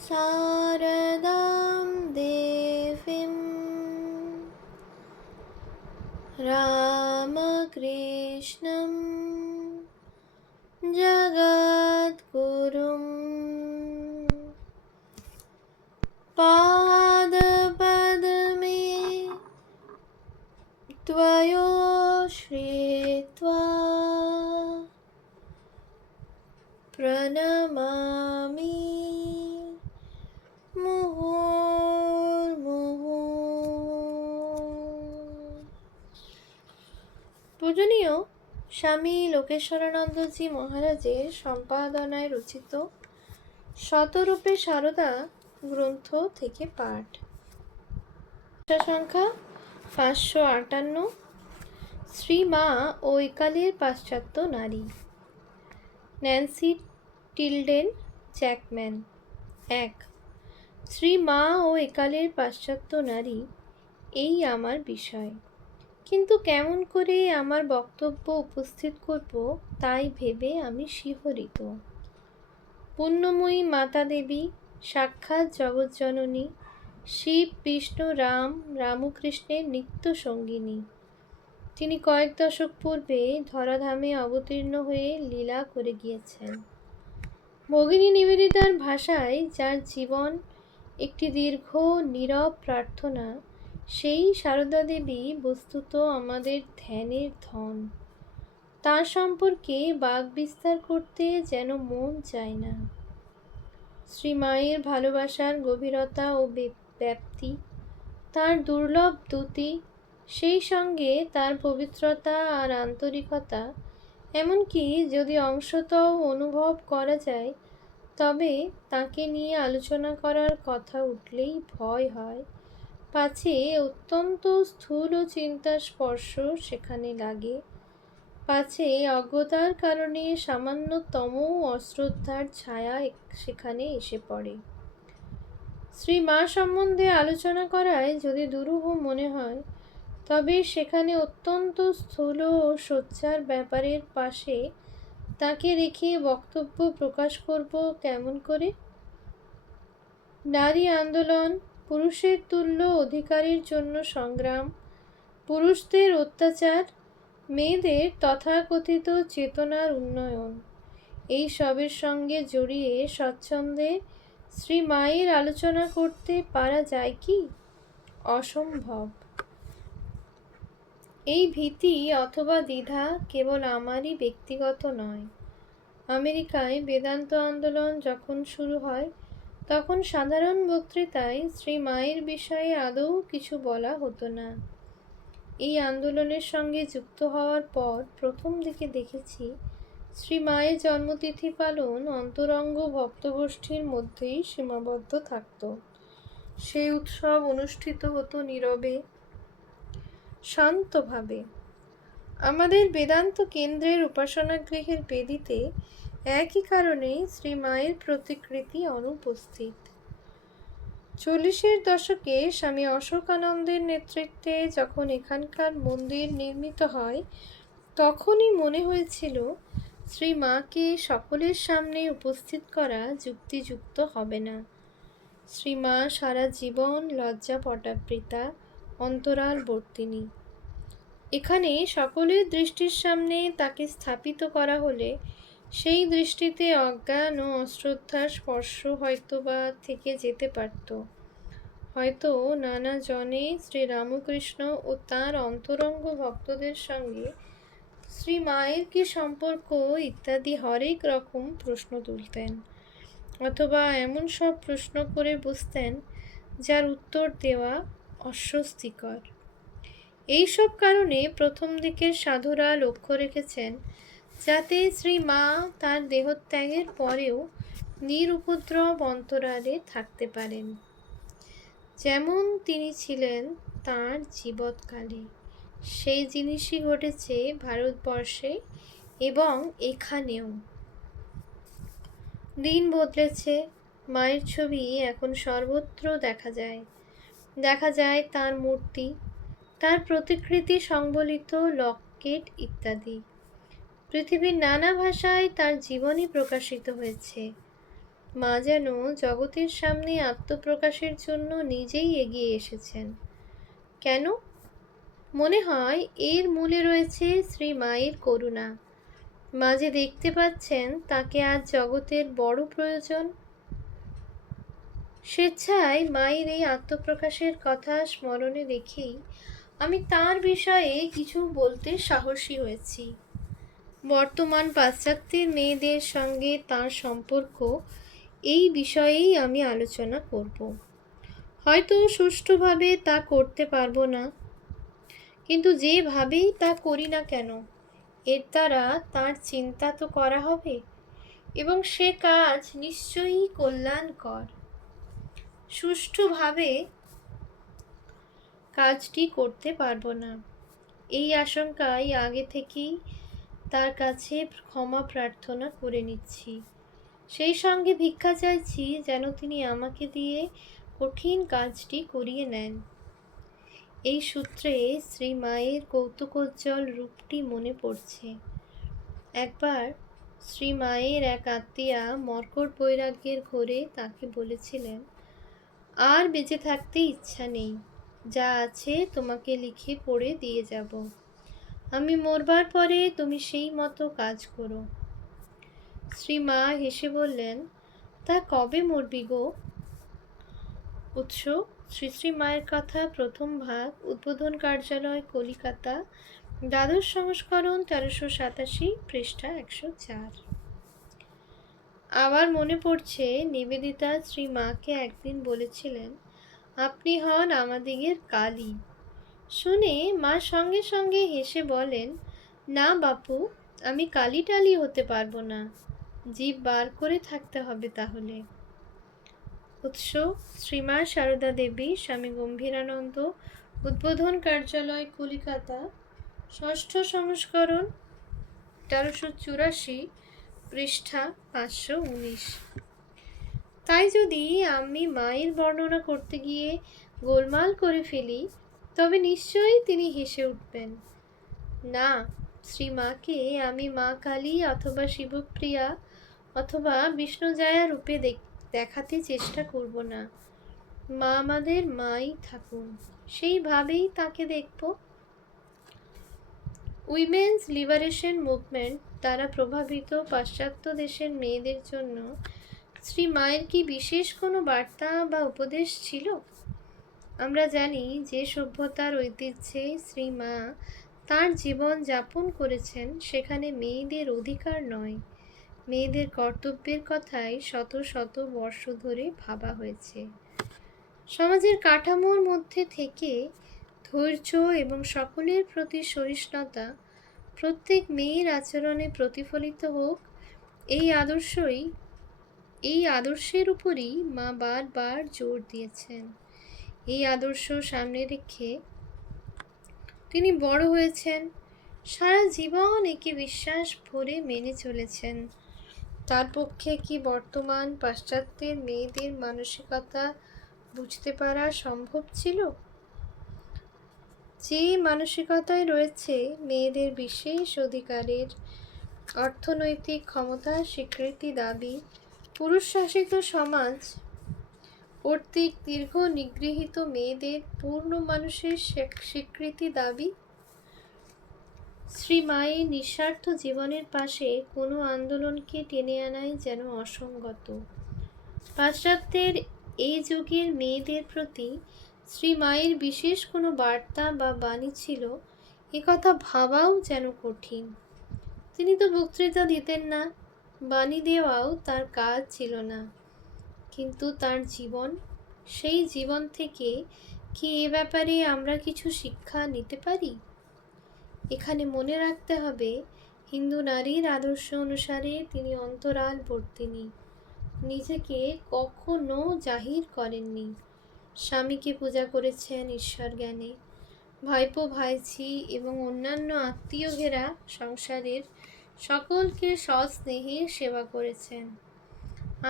शारदां देवीं रामकृष्णं जगद्गुरुं पादपद्मे त्वयोश्रित्वा प्रणमामि মুহুর্মুহু। পূজনীয় স্বামী লোকেশ্বরানন্দজি মহারাজের সম্পাদনায় রচিত শতরূপে সারদা গ্রন্থ থেকে পাঠ। সংখ্যা 558। শ্রীমা ও একালের পাশ্চাত্য নারী। Nancy Tilden Jackman. 1। শ্রীমা ও একালের পাশ্চাত্য নারী, এই আমার বিষয়। কিন্তু কেমন করে আমার বক্তব্য উপস্থিত করব তাই ভেবে আমি শিহরিত। পুণ্যময়ী মাতা দেবী, সাক্ষাৎ জগজ্জননী, শিব বিষ্ণু রাম রামকৃষ্ণের নিত্য সঙ্গিনী। তিনি কয়েক দশক পূর্বে ধরাধামে অবতীর্ণ হয়ে লীলা করে গিয়েছেন। ভগিনী নিবেদিতার ভাষায়, যার জীবন একটি দীর্ঘ নীরব প্রার্থনা, সেই সারদা দেবী বস্তুত আমাদের ধ্যানের ধন। তার সম্পর্কে বাক বিস্তার করতে যেন মন চায় না। শ্রীমায়ের ভালোবাসার গভীরতা ও ব্যাপ্তি, তার দুর্লভ দ্যুতি, সেই সঙ্গে তার পবিত্রতা আর আন্তরিকতা, এমনকি যদি অংশতঃ অনুভব করা যায়, তবে তাকে নিয়ে আলোচনা করার কথা উঠলেই ভয় হয়, পাছে অত্যন্ত স্থূল চিন্তার স্পর্শ সেখানে লাগে, পাছে অজ্ঞতার কারণে সামান্যতম অশ্রদ্ধার ছায়া সেখানে এসে পড়ে। শ্রীমা সম্বন্ধে আলোচনা করায় যদি দুরূহ মনে হয়, তবে সেখানে অত্যন্ত স্থূল ও সোচ্চার ব্যাপারের পাশে তাকে রেখে বক্তব্য প্রকাশ করব কেমন করে? নারী আন্দোলন, পুরুষের তুল্য অধিকারের জন্য সংগ্রাম, পুরুষদের অত্যাচার, মেয়েদের তথাকথিত চেতনার উন্নয়ন, এই সবের সঙ্গে জড়িয়ে স্বচ্ছন্দে শ্রীমায়ের আলোচনা করতে পারা যায় কি? অসম্ভব। এই ভীতি অথবা দ্বিধা কেবল আমারই ব্যক্তিগত নয়। আমেরিকায় বেদান্ত আন্দোলন যখন শুরু হয়, তখন সাধারণ বক্তৃতায় শ্রীমায়ের বিষয়ে আদৌ কিছু বলা হতো না। এই আন্দোলনের সঙ্গে যুক্ত হওয়ার পর প্রথম দিকে দেখেছি, শ্রীমায়ের জন্মতিথি পালন অন্তরঙ্গ ভক্তগোষ্ঠীর মধ্যেই সীমাবদ্ধ থাকত। সেই উৎসব অনুষ্ঠিত হতো নীরবে, শান্তভাবে। আমাদের বেদান্ত কেন্দ্রের উপাসনাগৃহের বেদিতে একই কারণে শ্রীমায়ের প্রতিকৃতি অনুপস্থিত। 40-এর দশকে স্বামী অশোকানন্দের নেতৃত্বে যখন এখানকার মন্দির নির্মিত হয়, তখনই মনে হয়েছিল শ্রীমাকে সকলের সামনে উপস্থিত করা যুক্তিযুক্ত হবে না। শ্রীমা সারা জীবন লজ্জাপটাবৃতা, অন্তরালবর্তিনী। এখানে সকলের দৃষ্টির সামনে তাকে স্থাপিত করা হলে সেই দৃষ্টিতে অজ্ঞান ও অশ্রদ্ধার স্পর্শ হয়তোবা থেকে যেতে পারত। হয়তো নানা জনে শ্রীরামকৃষ্ণ ও তাঁর অন্তরঙ্গ ভক্তদের সঙ্গে শ্রীমায়ের কি সম্পর্ক ইত্যাদি হরেক রকম প্রশ্ন তুলতেন, অথবা এমন সব প্রশ্ন করে বসতেন যার উত্তর দেওয়া অস্বস্তিকর। এইসব কারণে প্রথম দিকের সাধুরা লক্ষ্য রেখেছেন যাতে শ্রীমা তার দেহত্যাগের পরেও নিরুপদ্রব অন্তরালে থাকতে পারেন, যেমন তিনি ছিলেন তাঁর জীবৎকালে। সেই জিনিসই ঘটেছে ভারতবর্ষে এবং এখানেও। দিন বদলেছে, মায়ের ছবি এখন সর্বত্র দেখা যায়। দেখা যায় তাঁর মূর্তি, তার প্রতিকৃতি সংবলিত লকেট ইত্যাদি। পৃথিবীর নানা ভাষায় তার জীবনী প্রকাশিত হয়েছে। মা যেন জগতের সামনে আত্মপ্রকাশের জন্য নিজেই এগিয়ে এসেছেন। কেন? মনে হয় এর মূলে রয়েছে শ্রী মায়ের করুণা। মা যে দেখতে পাচ্ছেন তাকে আজ জগতের বড় প্রয়োজন। স্বেচ্ছায় মায়ের এই আত্মপ্রকাশের কথা স্মরণে রেখেই আমি তার বিষয়ে কিছু বলতে সাহসী হয়েছি। বর্তমান পাশ্চাত্যের মেয়েদের সঙ্গে তার সম্পর্ক, এই বিষয়েই আমি আলোচনা করব। হয়তো সুষ্ঠুভাবে তা করতে পারবো না, কিন্তু যেভাবেই তা করি না কেন, এর দ্বারা তার চিন্তা তো করা হবে এবং সে কাজ নিশ্চয়ই কল্যাণকর। সুষ্ঠুভাবে কাজটি করতে পারবো না, এই আশঙ্কায় আগে থেকেই তার কাছে ক্ষমা প্রার্থনা করে নিচ্ছি। সেই সঙ্গে ভিক্ষা চাইছি যেন তিনি আমাকে দিয়ে কঠিন কাজটি করিয়ে নেন। এই সূত্রে শ্রী মায়ের কৌতুকোজ্জ্বল রূপটি মনে পড়ছে। একবার শ্রী মায়ের এক আত্মীয়া মর্কট বৈরাগ্যের ঘোরে তাকে বলেছিলেন, আর বেঁচে থাকতে ইচ্ছা নেই, যা আছে তোমাকে লিখে পড়ে দিয়ে যাব, আমি মরবার পরে তুমি সেই মতো কাজ করো। শ্রী মা হেসে বললেন, তা কবে মরবি গো? উৎস: শ্রী শ্রী মায়ের কথা, প্রথম ভাগ, উদ্বোধন কার্যালয়, কলিকাতা, দ্বাদশ সংস্করণ, 1387, পৃষ্ঠা 104। আবার মনে পড়ছে নিবেদিতা শ্রী মাকে একদিন বলেছিলেন, আপনি হন আমাদিগের কালী। শুনে মা সঙ্গে সঙ্গে হেসে বলেন, না বাপু, আমি কালী টালি হতে পারবো না, জিভ বার করে থাকতে হবে তাহলে। উৎস: শ্রীমা সারদা দেবী, স্বামী গম্ভীরানন্দ, উদ্বোধন কার্যালয়, কলিকাতা, ষষ্ঠ সংস্করণ, 1384, পৃষ্ঠা 519। তাই যদি আমি মায়ের বর্ণনা করতে গিয়ে গোলমাল করে ফেলি, তবে নিশ্চয়ই তিনি হেসে উঠবেন। না, শ্রীমাকে আমি মা কালী অথবা শিবপ্রিয়া অথবা বিষ্ণুজায়া রূপে দেখাতে চেষ্টা করব না। মা আমাদের মাই থাকুন, সেইভাবেই তাকে দেখব। উইমেন্স লিবারেশন মুভমেন্ট দ্বারা প্রভাবিত পাশ্চাত্য দেশের মেয়েদের জন্য শ্রী মায়ের কি বিশেষ কোনো বার্তা বা উপদেশ ছিল? আমরা জানি যে সভ্যতার ঐতিহ্যে শ্রী মা তাঁর জীবন যাপন করেছেন, সেখানে মেয়েদের অধিকার নয়, মেয়েদের কর্তব্যের কথাই শত শত বর্ষ ধরে ভাবা হয়েছে। সমাজের কাঠামোর মধ্যে থেকে ধৈর্য এবং সকলের প্রতি সহিষ্ণুতা প্রত্যেক মেয়ের আচরণে প্রতিফলিত হোক, এই আদর্শের উপরই মা বারবার জোর দিয়েছেন। এই আদর্শ সামনে রেখে তিনি বড় হয়েছেন, সারা জীবন একে বিশ্বাস ভরে মেনে চলেছেন। তার পক্ষে কি বর্তমান পাশ্চাত্যের মেয়েদের মানসিকতা বুঝতে পারা সম্ভব ছিল? যে মানসিকতায় রয়েছে মেয়েদের বিশেষ অধিকারের, অর্থনৈতিক ক্ষমতার স্বীকৃতি দাবি, পুরুষ শাসিত সমাজ কর্তৃক দীর্ঘ নিগৃহীত মেয়েদের পূর্ণ মানুষের স্বীকৃতি দাবি, শ্রী মায়ের নিঃস্বার্থ জীবনের পাশে কোনো আন্দোলনকে টেনে আনাই যেন অসঙ্গত। পাশ্চাত্যের এই যুগের মেয়েদের প্রতি শ্রী মায়ের বিশেষ কোনো বার্তা বা বাণী ছিল, একথা ভাবাও যেন কঠিন। তিনি তো বক্তৃতা দিতেন না, বাণী দেওয়াও তার কাজ ছিল না, কিন্তু তার জীবন, সেই জীবন থেকে কি এ ব্যাপারে আমরা কিছু শিক্ষা নিতে পারি? এখানে মনে রাখতে হবে, হিন্দু নারীর আদর্শ অনুসারে তিনি অন্তরালবর্তিনী, নিজেকে কখনো জাহির করেননি। স্বামীকে পূজা করেছেন ঈশ্বর জ্ঞানে, ভাইপো ভাইঝি এবং অন্যান্য আত্মীয় ঘেরা সংসারের সকলকে সস্নেহে সেবা করেছেন।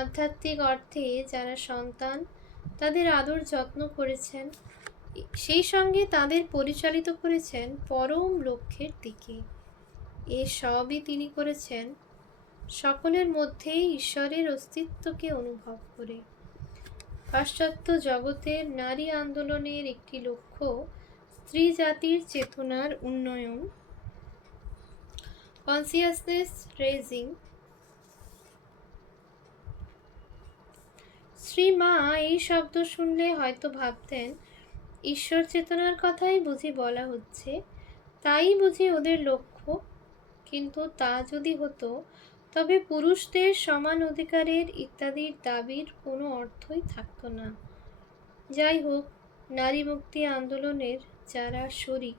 আধ্যাত্মিক অর্থে যারা সন্তান, তাদের আদর যত্ন করেছেন, সেই সঙ্গে তাদের পরিচালিত করেছেন পরম লক্ষ্যের দিকে। এ সবই তিনি করেছেন সকলের মধ্যেই ঈশ্বরের অস্তিত্বকে অনুভব করে। পাশ্চাত্য জগতের নারী আন্দোলনের একটি লক্ষ্য স্ত্রী জাতির চেতনার উন্নয়ন, কনসিয়াসনেস রেজিং। শ্রী মা এই শব্দ শুনলে হয়তো ভাবতেন ঈশ্বর চেতনার কথাই বুঝি বলা হচ্ছে, তাই বুঝি ওদের লক্ষ্য। কিন্তু তা যদি হতো তবে পুরুষদের সমান অধিকারের ইত্যাদির দাবির কোনো অর্থই থাকতো না। যাই হোক, নারী মুক্তি আন্দোলনের যারা শরিক,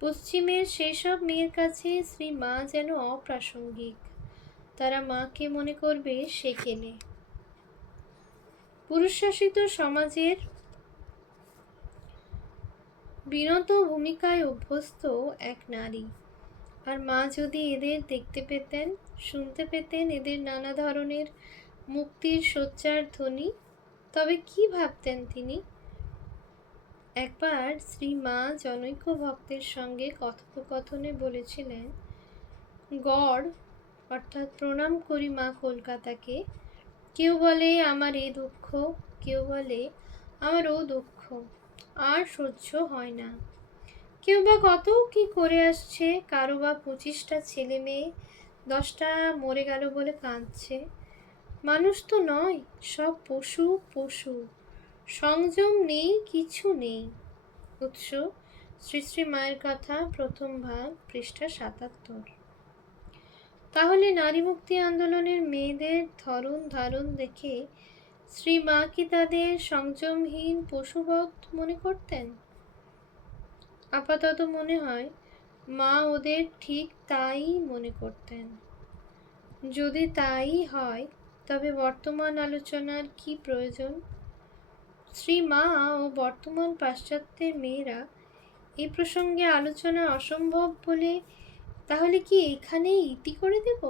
পশ্চিমের সেসব মেয়ের কাছে শ্রী মা যেন অপ্রাসঙ্গিক। তারা মাকে মনে করবে সেকেলে। পুরুষশাসিত সমাজের বিনত ভূমিকায় অভ্যস্ত এক নারী, আর মা যদি এদের দেখতে পেতেন, শুনতে পেতেন এদের নানা ধরনের মুক্তির সোচ্চার ধ্বনি, তবে কি ভাবতেন তিনি? একবার শ্রী মা জনৈক ভক্তের সঙ্গে কথোপকথনে বলেছিলেন, গড় অর্থাৎ প্রণাম করি মা কলকাতাকে। কেউ বলে আমার এ দুঃখ, কেউ বলে আমার ও দুঃখ, আর সহ্য হয় না। কেউ বা কত কি করে আসছে, কারো বা 25টা ছেলে মেয়ে, 10টা মরে গেল বলে কাঁদছে। মানুষ তো নয়, সব পশু পশু, সংযম নেই, কিছু নেই। উৎস শ্রী শ্রী মায়ের কথা, প্রথম ভাগ, পৃষ্ঠা 77। তাহলে নারী মুক্তি আন্দোলনের মেয়েদের ধরন ধারণ দেখে শ্রী মা কি তাদের সংযমহীন পশুবৎ মনে করতেন? আপাতত মনে হয় মা ওদের ঠিক তাই মনে করতেন। যদি তাই হয় তবে বর্তমান আলোচনার কি প্রয়োজন? শ্রী মা ও বর্তমান পাশ্চাত্যের মেয়েরা এই প্রসঙ্গে আলোচনা অসম্ভব বলে তাহলে কি এখানেই ইতি করে দেব?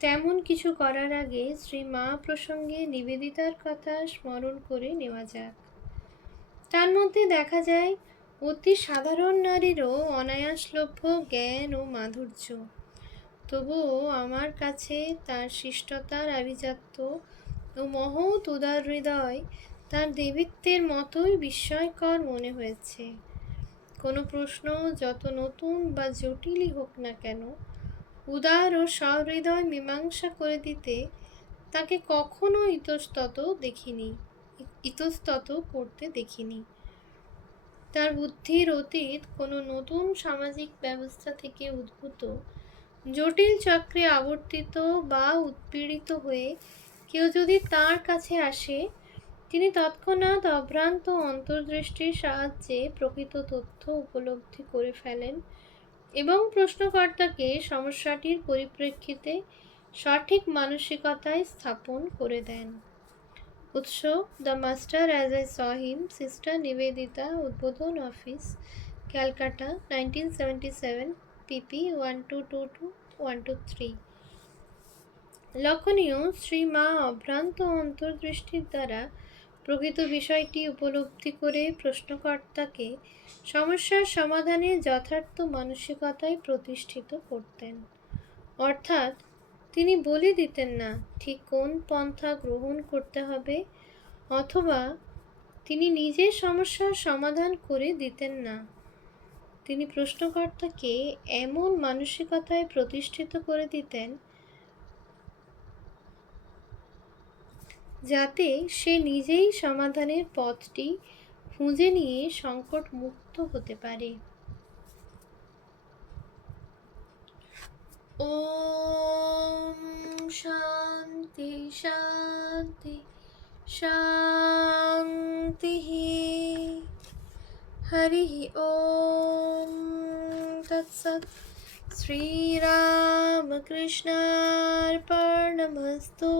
তেমন কিছু করার আগে শ্রী মা প্রসঙ্গে নিবেদিতার কথা স্মরণ করে নেওয়া যাক। তার মধ্যে দেখা যায় অতি সাধারণ নারীরও অনায়াসলভ্য জ্ঞান ও মাধুর্য। তবুও আমার কাছে তার শিষ্টতার আভিজাত্য ও মহৎ উদার হৃদয় তার দেবীত্বের মতোই বিস্ময়কর মনে হয়েছে। কোনো প্রশ্ন যত নতুন বা জটিলই হোক না কেন, উদার ও সহৃদয় মীমাংসা করে দিতে তাকে কখনো ইতস্তত করতে দেখিনি। তার বুদ্ধির অতীত কোনো নতুন সামাজিক ব্যবস্থা থেকে উদ্ভূত জটিল চক্রে আবর্তিত বা উৎপীড়িত হয়ে কেউ যদি তার কাছে আসে, তিনি তৎক্ষণাৎ অভ্রান্ত অন্তর্দৃষ্টির সাহায্যে প্রকৃত তথ্য উপলব্ধি করে ফেলেন এবং প্রশ্নকর্তাকে সমস্যাটির পরিপ্রেক্ষিতে সঠিক মানসিকতায় স্থাপন করে দেন। উৎস the master as I saw him, sister Nivedita, উদ্বোধন অফিস, ক্যালকাটা, 1977, pp 1222-123। লক্ষণীয়, শ্রী মা অভ্রান্ত অন্তর্দৃষ্টির দ্বারা প্রকৃত বিষয়টি উপলব্ধি করে প্রশ্নকর্তাকে সমস্যার সমাধানে যথার্থ মানসিকতায় প্রতিষ্ঠিত করতেন। অর্থাৎ তিনি বলে দিতেন না ঠিক কোন পন্থা গ্রহণ করতে হবে, অথবা তিনি নিজে সমস্যার সমাধান করে দিতেন না। তিনি প্রশ্নকর্তাকে এমন মানসিকতায় প্রতিষ্ঠিত করে দিতেন যাতে সে নিজেই সমাধানের পথটি খুঁজে নিয়ে সংকট মুক্ত হতে পারে। ওম শান্তি শান্তি শান্তি। হরি ওম তৎসৎ। শ্রীরামকৃষ্ণার্পণমস্তু।